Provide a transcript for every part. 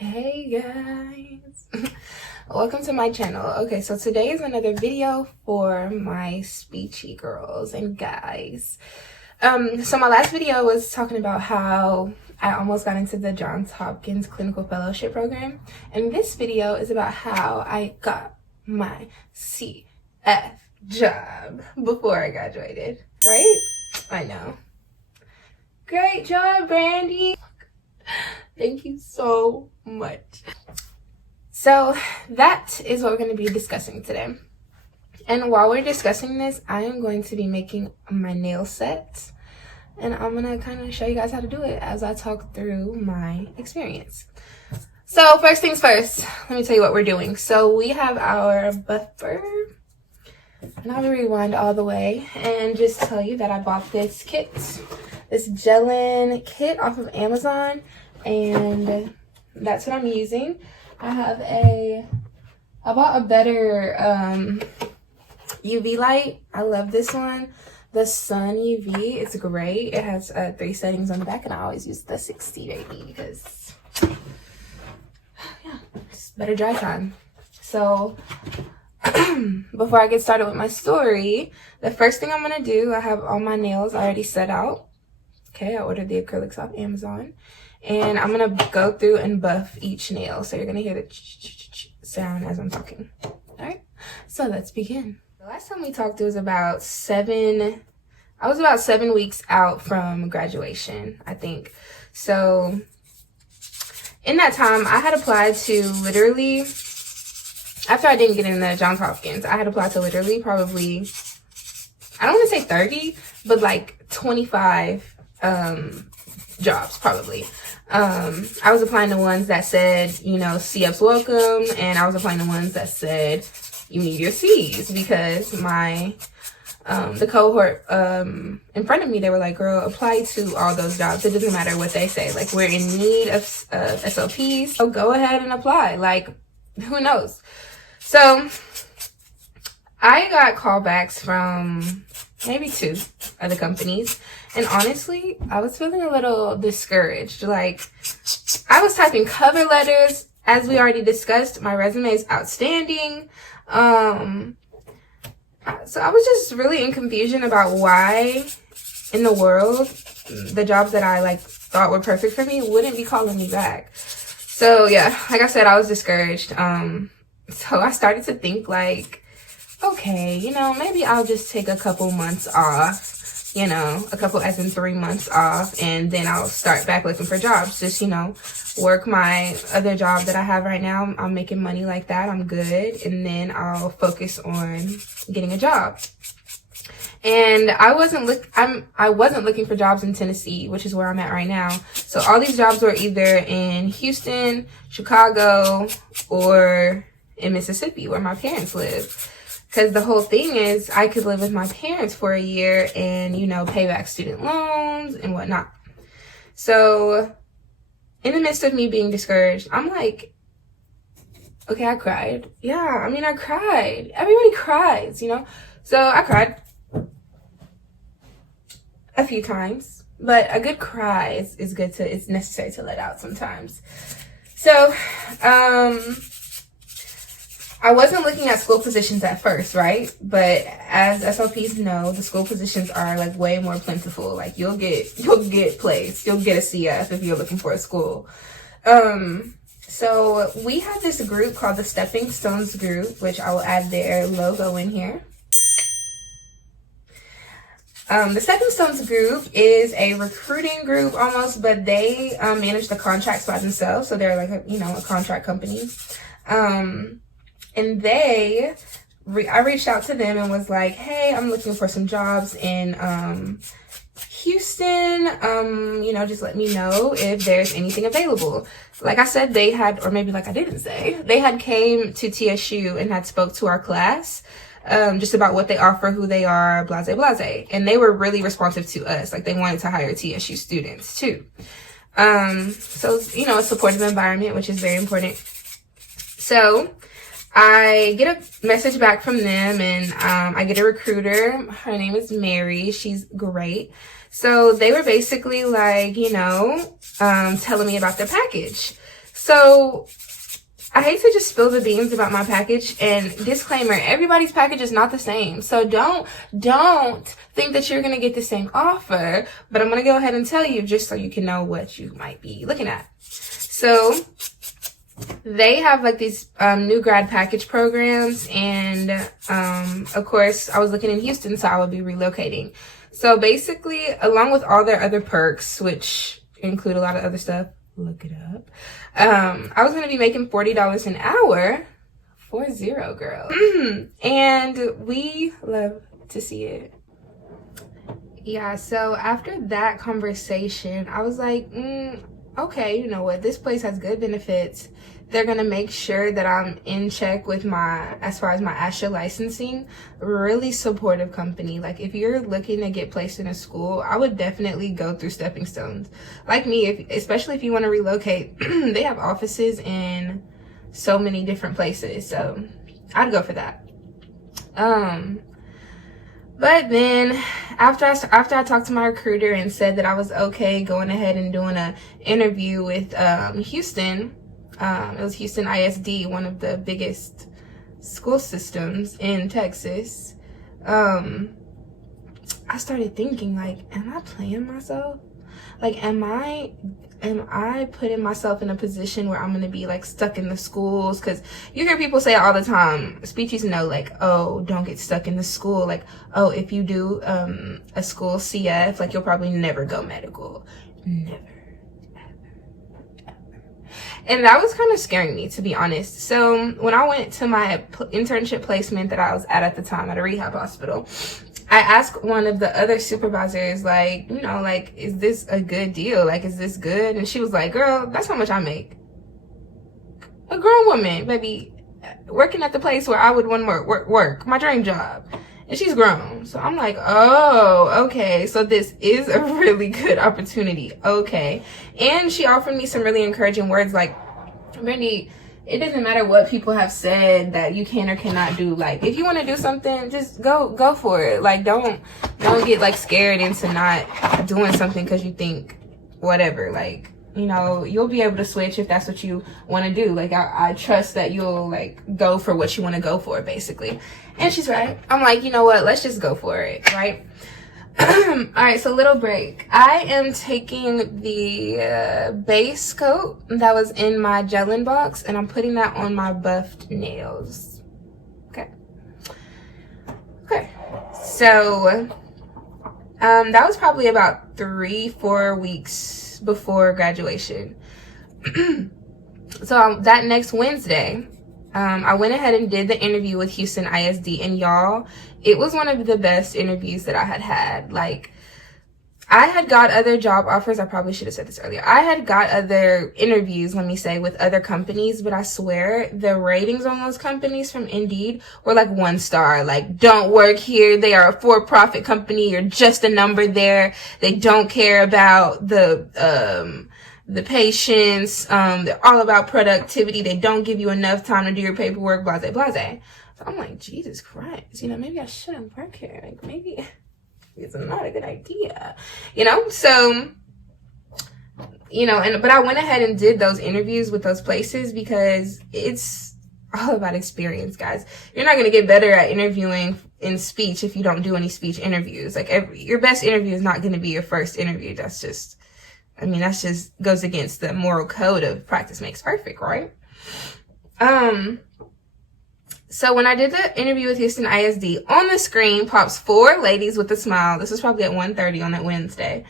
Hey guys, welcome to my channel. Okay, so today is another video for my Speechy girls and guys. So my last video was talking about how I almost got into the Johns Hopkins Clinical Fellowship Program, and this video is about how I got my CF job before I graduated, right? I know. Great job, Brandy. Thank you so much. So that is what we're going to be discussing today. And while we're discussing this, I am going to be making my nail sets. And I'm going to kind of show you guys how to do it as I talk through my experience. So first things first, let me tell you what we're doing. So we have our buffer. And I'll rewind all the way and just tell you that I bought this kit. This gelin kit off of Amazon. And that's what I'm using. I bought a better UV light. I love this one, the Sun UV. It's great. It has 3 settings on the back, and I always use the 60 baby because yeah, it's better dry time. So before I get started with my story, the first thing I'm gonna do, I have all my nails already set out. Okay, I ordered the acrylics off Amazon. And I'm going to go through and buff each nail. So you're going to hear the sound as I'm talking. Alright, so let's begin. The last time we talked, it was about 7 weeks out from graduation, I think. So in that time, I had applied to literally, after I didn't get into Johns Hopkins, I had applied to literally probably, I don't want to say 30, but like 25 jobs probably. I was applying to ones that said, you know, CF's welcome, and I was applying to ones that said you need your C's because my the cohort in front of me, they were like, girl, apply to all those jobs. It doesn't matter what they say. Like, we're in need of SOPs, so go ahead and apply. Like, who knows? So I got callbacks from maybe 2 other companies. And honestly, I was feeling a little discouraged. Like, I was typing cover letters. As we already discussed, my resume is outstanding. So I was just really in confusion about why in the world the jobs that I thought were perfect for me wouldn't be calling me back. So yeah, like I said, I was discouraged. So I started to think like, okay, you know, maybe I'll just take a couple months off. You know, a couple as in 3 months off, and then I'll start back looking for jobs. Just, you know, work my other job that I have right now. I'm making money like that. I'm good. And then I'll focus on getting a job. And I wasn't looking for jobs in Tennessee, which is where I'm at right now. So all these jobs were either in Houston, Chicago, or in Mississippi, where my parents live. Because the whole thing is I could live with my parents for a year and, you know, pay back student loans and whatnot. So in the midst of me being discouraged, I'm like, okay, I cried. Yeah, I mean, I cried. Everybody cries, you know. So I cried a few times. But a good cry is good to, it's necessary to let out sometimes. So, I wasn't looking at school positions at first, right? But as SLPs know, the school positions are like way more plentiful. Like you'll get placed. You'll get a CF if you're looking for a school. So we have this group called the Stepping Stones group, which I will add their logo in here. The Stepping Stones group is a recruiting group almost, but they manage the contracts by themselves. So they're like a contract company. And I reached out to them and was like, hey, I'm looking for some jobs in Houston. Just let me know if there's anything available. Like I said, they had, or maybe like I didn't say, they had came to TSU and had spoke to our class just about what they offer, who they are, blase, blase. And they were really responsive to us. Like they wanted to hire TSU students too. So, you know, a supportive environment, which is very important. So I get a message back from them, and I get a recruiter. Her name is Mary. She's great. So they were basically like, telling me about their package. So I hate to just spill the beans about my package, and disclaimer, everybody's package is not the same. So don't think that you're going to get the same offer, but I'm going to go ahead and tell you just so you can know what you might be looking at. So they have like these new grad package programs, and of course I was looking in Houston, so I would be relocating. So basically, along with all their other perks, which include a lot of other stuff, look it up, I was going to be making $40 an hour. 40, girl. And we love to see it. Yeah, so after that conversation, I was like, okay, you know what, this place has good benefits. They're gonna make sure that I'm in check with as far as my ASHA licensing. Really supportive company. Like, if you're looking to get placed in a school, I would definitely go through stepping stones. Like me, especially if you want to relocate, they have offices in so many different places, so I'd go for that. But then after I talked to my recruiter and said that I was okay going ahead and doing an interview with Houston, it was Houston ISD, one of the biggest school systems in Texas. I started thinking, like, am I playing myself? Like, am I putting myself in a position where I'm going to be, like, stuck in the schools? Because you hear people say it all the time. Speechies know, like, oh, don't get stuck in the school. Like, oh, if you do a school CF, like, you'll probably never go medical. Never. And that was kind of scaring me, to be honest. So when I went to my internship placement that I was at the time at a rehab hospital, I asked one of the other supervisors, like, you know, like, is this a good deal? Like, is this good? And she was like, girl, that's how much I make. A grown woman, baby, working at the place where I would want to work, my dream job. And she's grown. So I'm like, oh, okay. So this is a really good opportunity. Okay. And she offered me some really encouraging words like, Brandy, it doesn't matter what people have said that you can or cannot do. Like, if you want to do something, just go for it. Like, don't get like scared into not doing something because you think whatever. Like, you know, you'll be able to switch if that's what you want to do. Like, I trust that you'll like go for what you want to go for, basically. And she's right. I'm like, you know what? Let's just go for it, right? All right, so little break. I am taking the base coat that was in my gelin box, and I'm putting that on my buffed nails. Okay. So that was probably about 3-4 weeks before graduation. So that next Wednesday, I went ahead and did the interview with Houston ISD, and y'all, it was one of the best interviews that I had. Like, I had got other job offers. I probably should have said this earlier. I had got other interviews, let me say, with other companies, but I swear the ratings on those companies from Indeed were like 1 star. Like, don't work here. They are a for-profit company. You're just a number there. They don't care about the patients. They're all about productivity. They don't give you enough time to do your paperwork, blase, blase. So I'm like, Jesus Christ, you know, maybe I shouldn't work here. Like, maybe it's not a good idea, you know? So, you know, but I went ahead and did those interviews with those places because it's all about experience, guys. You're not going to get better at interviewing in speech if you don't do any speech interviews. Like, your best interview is not going to be your first interview. That's just goes against the moral code of practice makes perfect, right? So when I did the interview with Houston ISD, on the screen pops 4 ladies with a smile. This was probably at 1:30 on that Wednesday.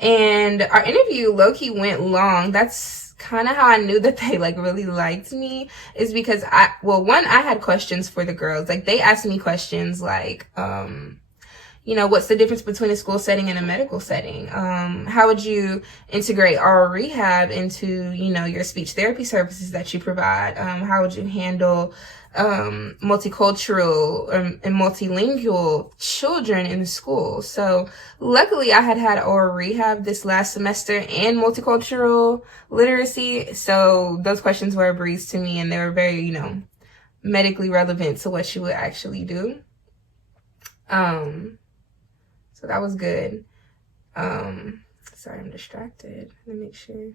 And our interview low-key went long. That's kind of how I knew that they like really liked me, is because I had questions for the girls. Like, they asked me questions like, you know, what's the difference between a school setting and a medical setting? How would you integrate our rehab into, you know, your speech therapy services that you provide? How would you handle multicultural and multilingual children in the school? So luckily I had oral rehab this last semester and multicultural literacy. So those questions were a breeze to me, and they were very, you know, medically relevant to what you would actually do. So that was good. Sorry, I'm distracted. Let me make sure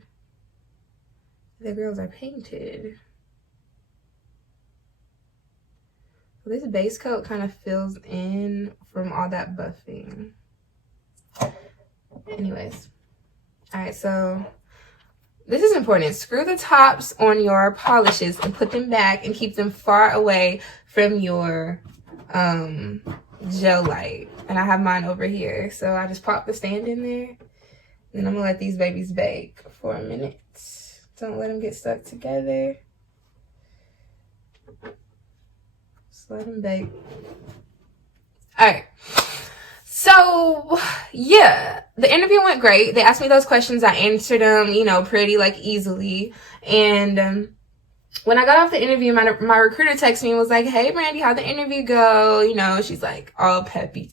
The girls are painted. This base coat kind of fills in from all that buffing. Anyways. Alright, so this is important. Screw the tops on your polishes and put them back and keep them far away from your gel light. And I have mine over here. So I just pop the stand in there. And I'm going to let these babies bake for a minute. Don't let them get stuck together. Just let them bake. Alright. So, yeah. The interview went great. They asked me those questions. I answered them, you know, pretty, like, easily. And when I got off the interview, my recruiter texted me and was like, hey, Brandy, how'd the interview go? You know, she's like, all peppy.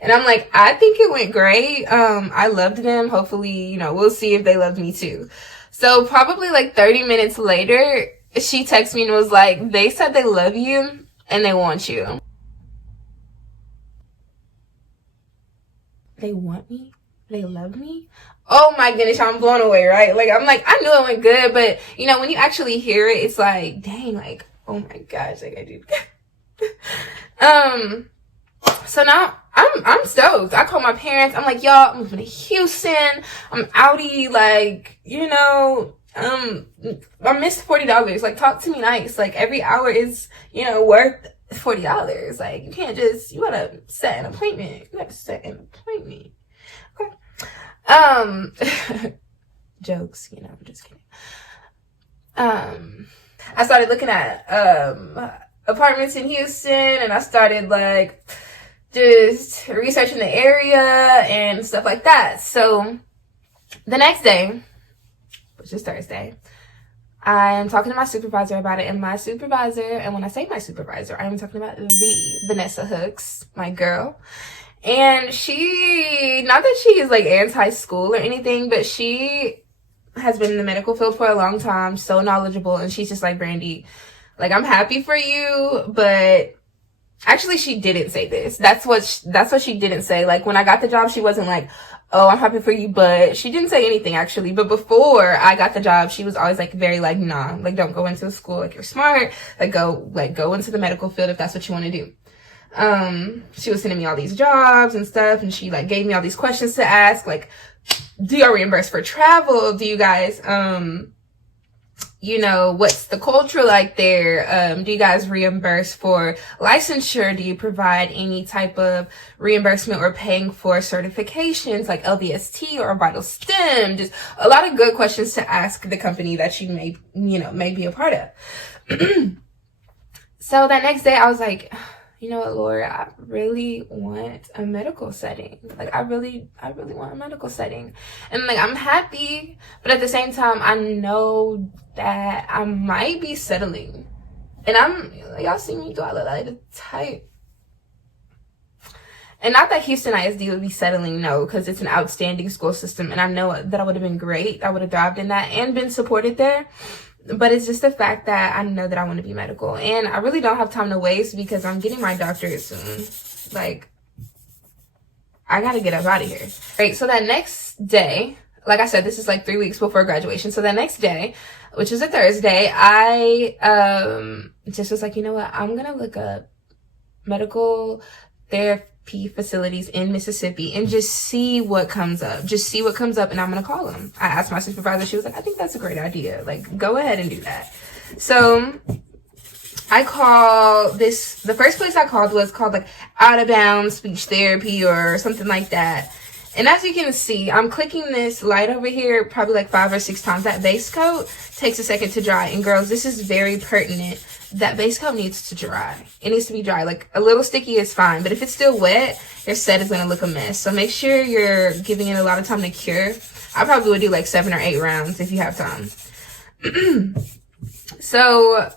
And I'm like, I think it went great. I loved them. Hopefully, you know, we'll see if they loved me too. So probably like 30 minutes later, she texted me and was like, they said they love you and they want you. They want me? They love me? Oh my goodness, I'm blown away, right? Like, I'm like, I knew it went good, but, you know, when you actually hear it, it's like, dang, like, oh my gosh, like, I did. So now, I'm stoked. I called my parents. I'm like, y'all, I'm moving to Houston. I'm outie, like, you know, I missed $40. Like, talk to me nice. Like, every hour is, you know, worth $40. Like, you can't just, you gotta set an appointment. You gotta set an appointment. Okay. Jokes, you know, I'm just kidding. I started looking at, apartments in Houston, and I started, like, just researching the area and stuff like that. So, the next day, which is Thursday, I'm talking to my supervisor about it, and my supervisor, and when I say my supervisor, I'm talking about the Vanessa Hooks, my girl. And she, not that she is like anti-school or anything, but she has been in the medical field for a long time, so knowledgeable, and she's just like, Brandy, like, I'm happy for you, but actually she didn't say this. That's what she didn't say. Like, when I got the job, she wasn't like, oh, I'm happy for you, but she didn't say anything actually. But before I got the job, she was always like very like, nah, like, don't go into school, like, you're smart, like, go into the medical field if that's what you want to do. She was sending me all these jobs and stuff, and she like gave me all these questions to ask, like, do y'all reimburse for travel? Do you guys, you know, what's the culture like there? Do you guys reimburse for licensure? Do you provide any type of reimbursement or paying for certifications like LVST or Vital STEM? Just a lot of good questions to ask the company that you may be a part of. So that next day I was like, you know what, Laura, I really want a medical setting. Like, I really want a medical setting. And, like, I'm happy, but at the same time, I know that I might be settling. And y'all see me, do I look like a type? And not that Houston ISD would be settling, no, because it's an outstanding school system, and I know that I would have been great. I would have thrived in that and been supported there. But it's just the fact that I know that I want to be medical. And I really don't have time to waste because I'm getting my doctorate soon. Like, I got to get up out of here. Right, so that next day, like I said, this is like 3 weeks before graduation. So that next day, which is a Thursday, I just was like, you know what? I'm going to look up medical therapy facilities in Mississippi and just see what comes up. Just see what comes up, and I'm gonna call them. I asked my supervisor. She was like, I think that's a great idea. Like, go ahead and do that. So I call this, the first place I called was called like Out of Bounds Speech Therapy or something like that. And as you can see, I'm clicking this light over here probably like 5 or 6 times. That base coat takes a second to dry. And girls, this is very pertinent. That base coat needs to dry. It needs to be dry. Like, a little sticky is fine, but if it's still wet, your set is going to look a mess. So make sure you're giving it a lot of time to cure. I probably would do like 7 or 8 rounds if you have time. So,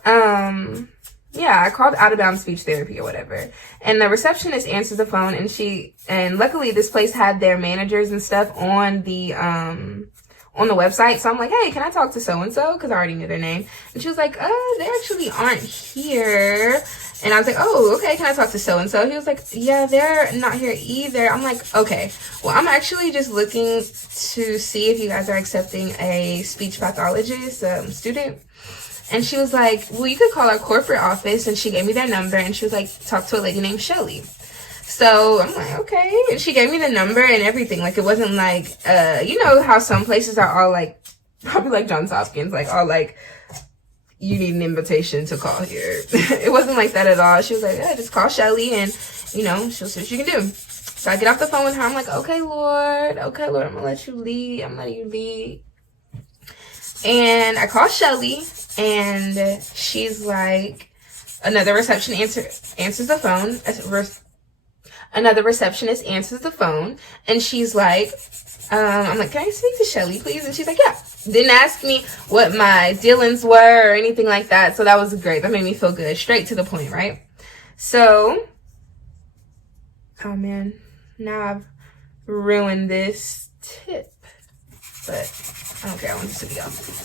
yeah, I called Out of Bounds Speech Therapy or whatever. And the receptionist answers the phone, and luckily this place had their managers and stuff on on the website. So I'm like, hey, can I talk to so-and-so? Because I already knew their name. And she was like, they actually aren't here. And I was like, oh, okay, can I talk to so-and-so? He was like, yeah, they're not here either. I'm like, okay, well, I'm actually just looking to see if you guys are accepting a speech pathologist student. And she was like, well, you could call our corporate office. And she gave me their number. And she was like, talk to a lady named Shelly. So I'm like, okay. And she gave me the number and everything. Like, it wasn't like, you know how some places are all like, probably like Johns Hopkins, like all like, you need an invitation to call here. It wasn't like that at all. She was like, yeah, just call Shelly and, you know, she'll see what she can do. So I get off the phone with her. I'm like, okay, Lord, I'm going to let you lead. I'm letting you lead. And I call Shelly and she's like, another receptionist answers the phone. Another receptionist answers the phone and she's like, I'm like, can I speak to Shelly, please? And she's like, yeah. Didn't ask me what my dealings were or anything like that. So that was great. That made me feel good. Straight to the point, right? So, oh man, now I've ruined this tip. But I don't care. I want this to be off.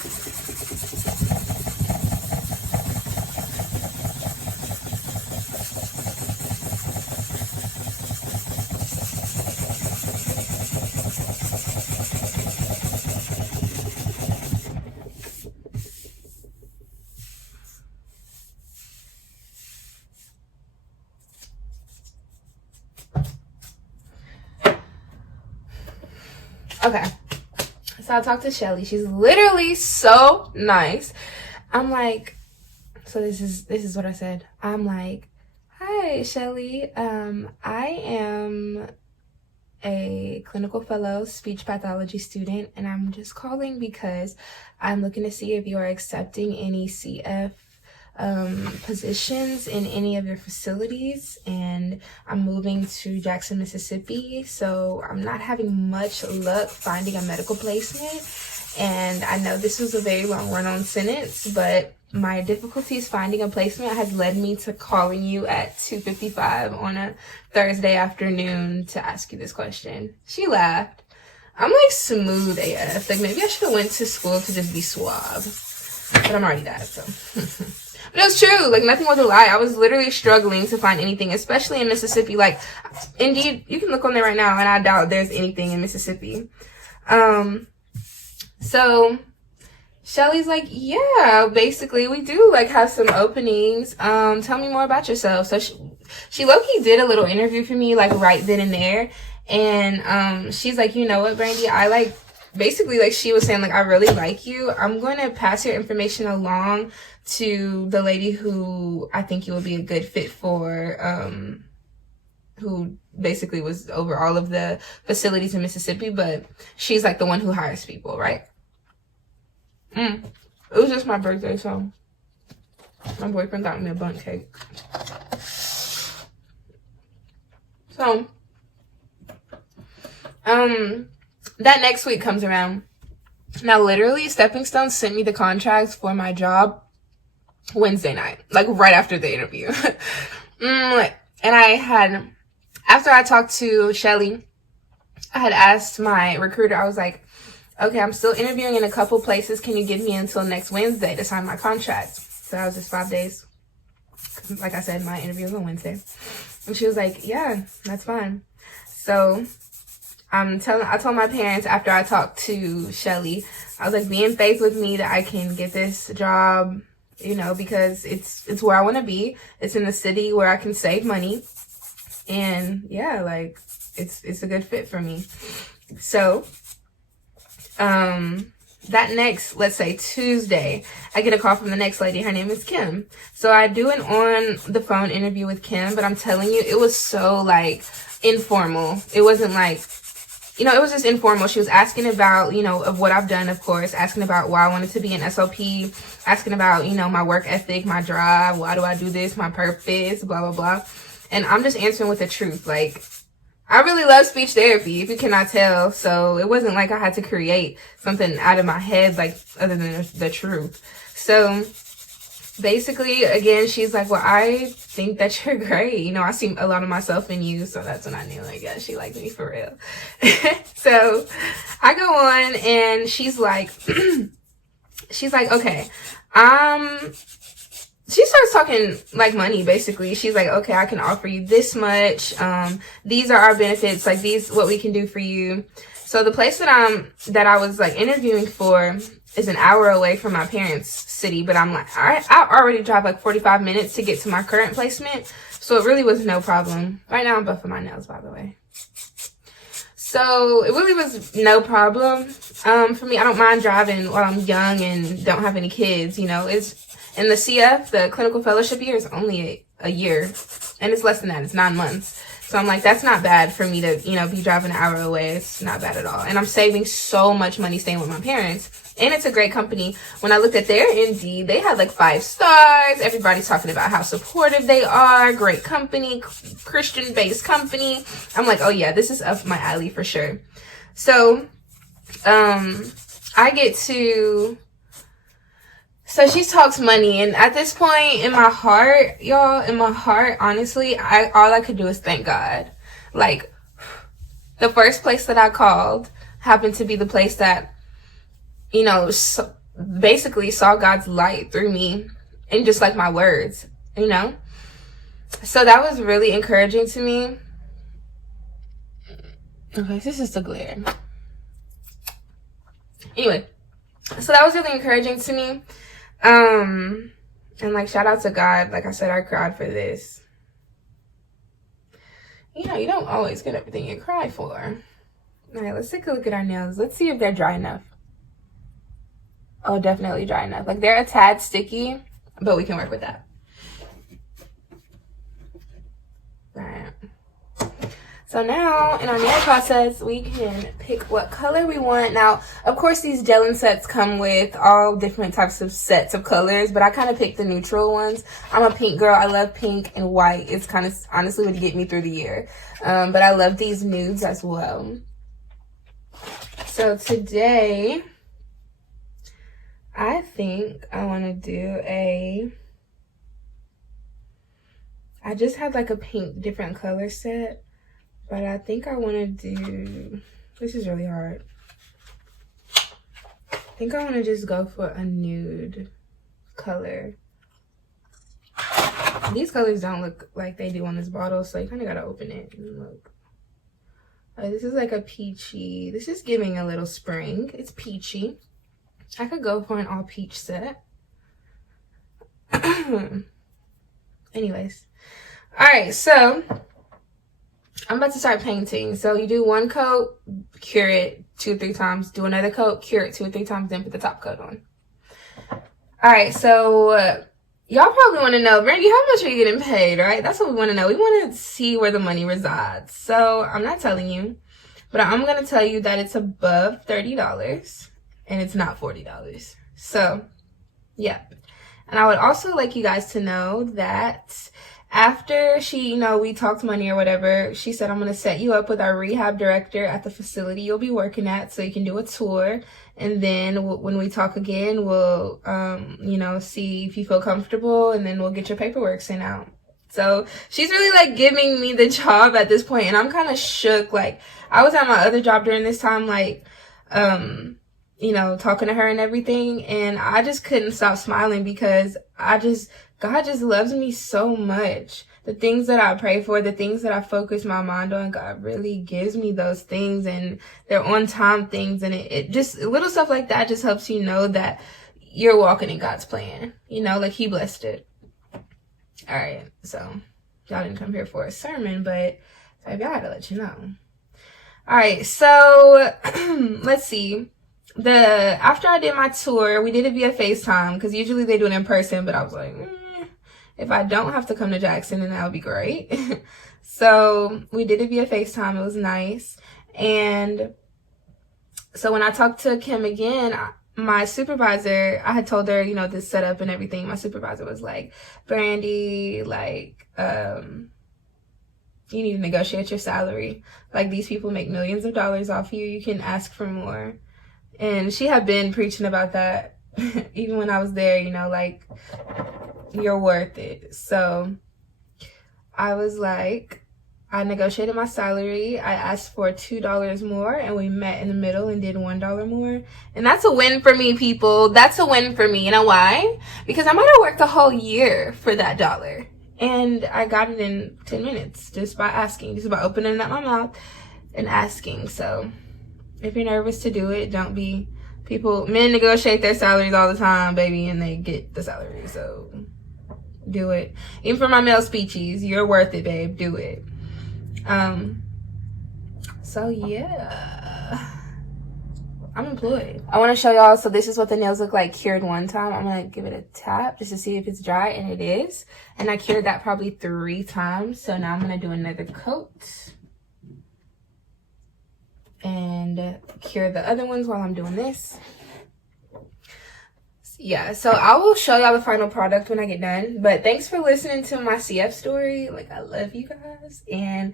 Okay, so I talked to Shelly. She's literally so nice. I'm like, so this is what I said. I'm like, hi, Shelly. I am a clinical fellow speech pathology student, and I'm just calling because I'm looking to see if you are accepting any CF positions in any of your facilities, and I'm moving to Jackson, Mississippi, so I'm not having much luck finding a medical placement. And I know this was a very long run-on sentence, but my difficulties finding a placement has led me to calling you at 2:55 on a Thursday afternoon to ask you this question. She laughed. I'm like smooth AF. Like, maybe I should have went to school to just be suave, but I'm already that, so. But it was true. Like, nothing was a lie. I was literally struggling to find anything, especially in Mississippi. Like, Indeed, you can look on there right now, and I doubt there's anything in Mississippi. So Shelly's like, yeah, basically we do like have some openings. Tell me more about yourself. So she low-key did a little interview for me, like right then and there. And she's like, you know what, Brandy, I like, basically, like she was saying, like, I really like you. I'm going to pass your information along to the lady who I think you would be a good fit for, who basically was over all of the facilities in Mississippi, but she's like the one who hires people, right? It was just my birthday, so my boyfriend got me a bundt cake. So, that next week comes around. Now, literally, Stepping Stone sent me the contracts for my job Wednesday night, like right after the interview. And I had, after I talked to Shelly, I had asked my recruiter, I was like, okay, I'm still interviewing in a couple places. Can you give me until next Wednesday to sign my contract? So that was just 5 days. Like I said, my interview was on Wednesday. And she was like, yeah, that's fine. So I told my parents after I talked to Shelly, I was like, be in faith with me that I can get this job, you know, because it's where I want to be. It's in the city where I can save money. And yeah, like it's a good fit for me. So that next, let's say Tuesday, I get a call from the next lady. Her name is Kim. So I do an on the phone interview with Kim, but I'm telling you, it was so like informal. It wasn't like, you know, it was just informal. She was asking about, you know, of what I've done, of course, asking about why I wanted to be an SOP, asking about, you know, my work ethic, my drive, why do I do this, my purpose, blah, blah, blah. And I'm just answering with the truth. Like, I really love speech therapy, if you cannot tell. So it wasn't like I had to create something out of my head, like, other than the truth. So basically, again, she's like, well, I think that you're great. You know, I see a lot of myself in you. So that's when I knew, like, yeah, she liked me for real. So I go on and she's like, okay, she starts talking like money, basically. She's like, okay, I can offer you this much. These are our benefits. Like, these, what we can do for you. So the place that I was like interviewing for is an hour away from my parents' city, but I'm like, I already drive like 45 minutes to get to my current placement. So it really was no problem. Right now I'm buffing my nails, by the way. So it really was no problem. For me, I don't mind driving while I'm young and don't have any kids. You know, it's in the CF, the clinical fellowship year is only a year, and it's less than that. It's 9 months. So I'm like, that's not bad for me to, you know, be driving an hour away. It's not bad at all. And I'm saving so much money staying with my parents. And it's a great company. When I looked at their Indeed, they had like 5 stars. Everybody's talking about how supportive they are. Great company, Christian-based company. I'm like, oh yeah, this is up my alley for sure. So, I get to... So she talks money, and at this point in my heart, y'all, honestly, all I could do is thank God. Like, the first place that I called happened to be the place that, you know, basically saw God's light through me and just like my words, you know? So that was really encouraging to me. Okay, this is the glare. Anyway, so that was really encouraging to me. And like, shout out to God. Like I said, I cried for this. You know, you don't always get everything you cry for. All right, let's take a look at our nails. Let's see if they're dry enough. Oh, definitely dry enough. Like, they're a tad sticky, but we can work with that. All right. So now, in our nail process, we can pick what color we want. Now, of course, these gelling sets come with all different types of sets of colors, but I kind of picked the neutral ones. I'm a pink girl. I love pink and white. It's kind of, honestly, would get me through the year. But I love these nudes as well. So today, I think I want to do I just had like a pink different color set. But I think I want to do, this is really hard. I think I want to just go for a nude color. These colors don't look like they do on this bottle, so you kind of got to open it and look. This is like a peachy, this is giving a little spring. It's peachy. I could go for an all peach set. Anyways. All right, so I'm about to start painting. So you do one coat, cure it 2 or 3 times. Do another coat, cure it 2 or 3 times, then put the top coat on. All right, so y'all probably want to know, Brandy, how much are you getting paid, right? That's what we want to know. We want to see where the money resides. So I'm not telling you, but I'm going to tell you that it's above $30 and it's not $40. So, yep. And I would also like you guys to know that after she, you know, we talked money or whatever, she said, I'm going to set you up with our rehab director at the facility you'll be working at so you can do a tour. And then when we talk again, we'll, you know, see if you feel comfortable, and then we'll get your paperwork sent out. So she's really like giving me the job at this point, and I'm kind of shook. Like, I was at my other job during this time, like, you know, talking to her and everything, and I just couldn't stop smiling because God just loves me so much. The things that I pray for, the things that I focus my mind on, God really gives me those things, and they're on-time things, and it just, little stuff like that just helps you know that you're walking in God's plan. You know, like, He blessed it. All right, so y'all didn't come here for a sermon, but baby, I had to let you know. All right, so let's see. After I did my tour, we did it via FaceTime, because usually they do it in person, but I was like, if I don't have to come to Jackson, then that would be great. So we did it via FaceTime. It was nice. And so when I talked to Kim again, my supervisor, I had told her, you know, this setup and everything. My supervisor was like, Brandy, like, you need to negotiate your salary. Like, these people make millions of dollars off you. You can ask for more. And she had been preaching about that even when I was there, you know, like, you're worth it. So I was like, I negotiated my salary. I asked for $2 more and we met in the middle and did $1 more. And that's a win for me, people. That's a win for me. You know why? Because I might have worked a whole year for that dollar. And I got it in 10 minutes just by asking, just by opening up my mouth and asking. So if you're nervous to do it, don't be. Men negotiate their salaries all the time, baby, and they get the salary. So do it. Even for my male speechies, you're worth it, babe. Do it. So yeah, I'm employed. I want to show y'all. So this is what the nails look like cured one time. I'm gonna give it a tap just to see if it's dry, and it is. And I cured that probably 3 times. So now I'm gonna do another coat and cure the other ones while I'm doing this. Yeah, so I will show y'all the final product when I get done. But thanks for listening to my CF story. Like, I love you guys, and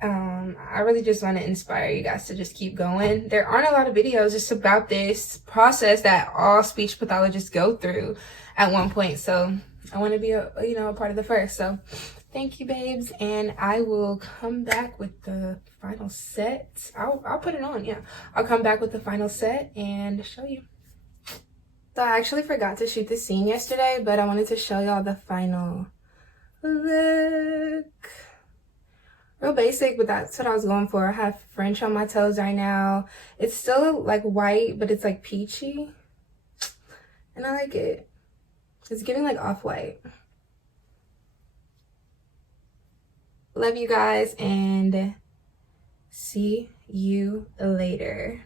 I really just want to inspire you guys to just keep going. There aren't a lot of videos just about this process that all speech pathologists go through at one point. So I want to be a part of the first. So thank you, babes, and I will come back with the final set. I'll put it on. Yeah, I'll come back with the final set and show you. So I actually forgot to shoot the scene yesterday, but I wanted to show y'all the final look. Real basic, but that's what I was going for. I have French on my toes right now. It's still like white, but it's like peachy. And I like it. It's giving like off-white. Love you guys and see you later.